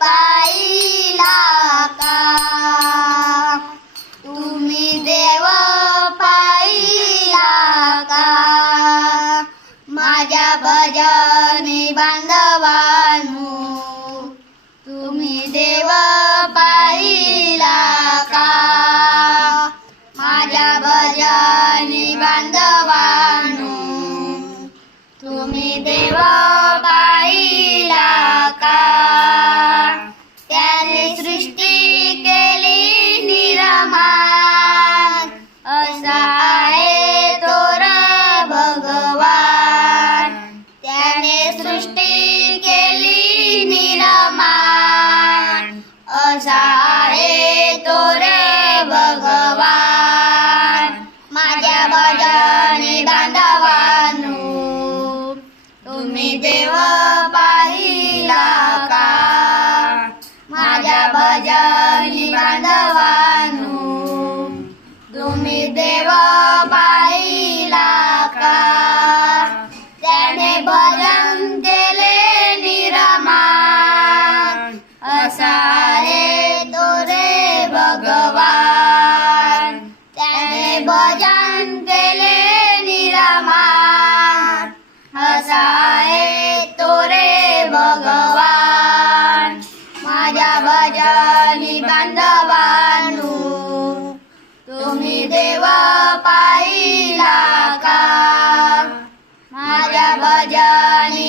पाहिला का? तुम्ही देव पाहिला का? माझ्या भजनी बांधवांनो, तुम्ही देव पाहिला का? माझ्या भजनी बांधवांनो, तुम्ही देव पाहिला का? त्याने सृष्टी केली निर्माण, असा आहे तो भगवान. त्याने सृष्टी केली निर्माण, असा आहे तो भगवान. माझ्या भजनी बांधवांनो, तुम्ही देव पाहिला का? माझ्या भजनी बांधवांनो, तुम्ही देव पाहिला का? त्याने भजन केले निर्माण, असा आहे तो भगवान. त्याने भजन केले निर्माण, असा आहे तो भगवान. माझ्या भजनी बांधवांनो, तुम्ही देव पाहिला का? माझ्या भजनी